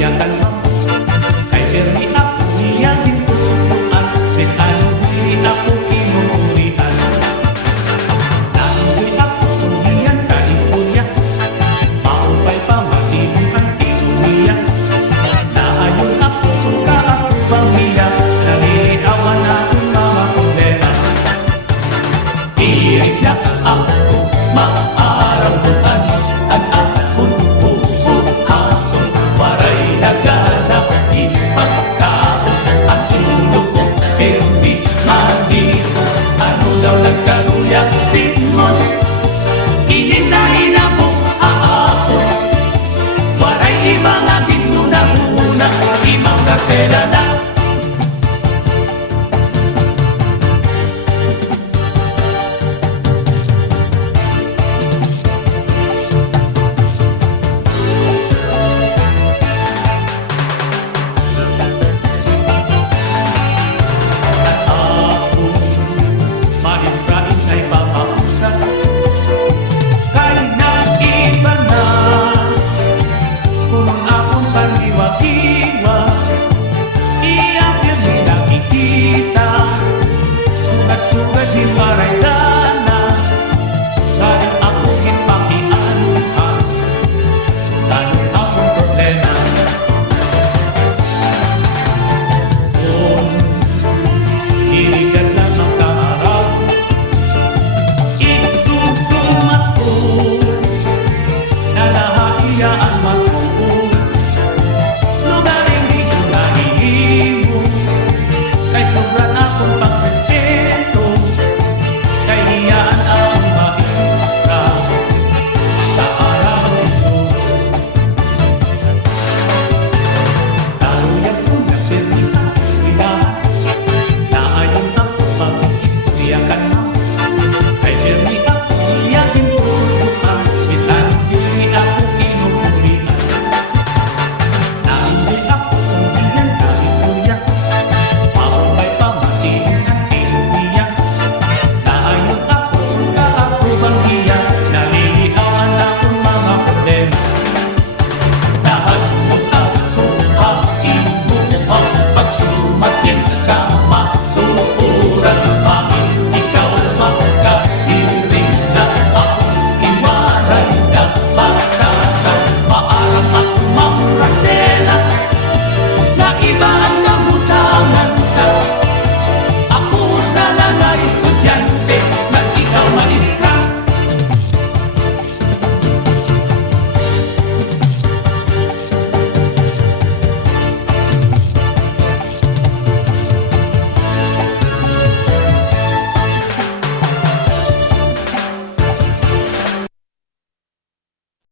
iyakan mo. Kay Ernie ako iyakin ko sunuan, Miss ano di ako inurian. Naanggoy ako suhiyan ka istorya, maupay pa masimuhan inumiyak. Naayon ako suka ako panghiya, naniliawan akong mga kondena. Iirik na ako maarambutan, ang akong puso hasong waray naganap. Ipagkaon ang tulog ko, pero di malito. Ano daw nagkaruyak simon, ininahin mo aako. Waray ibang agis mo na muna, imang kasela na. Mahistrain ay papausap, kay nag-iba na. Kung akong paniwa-iwa, iyak yun di nakikita. Sugat-sugat di maray na.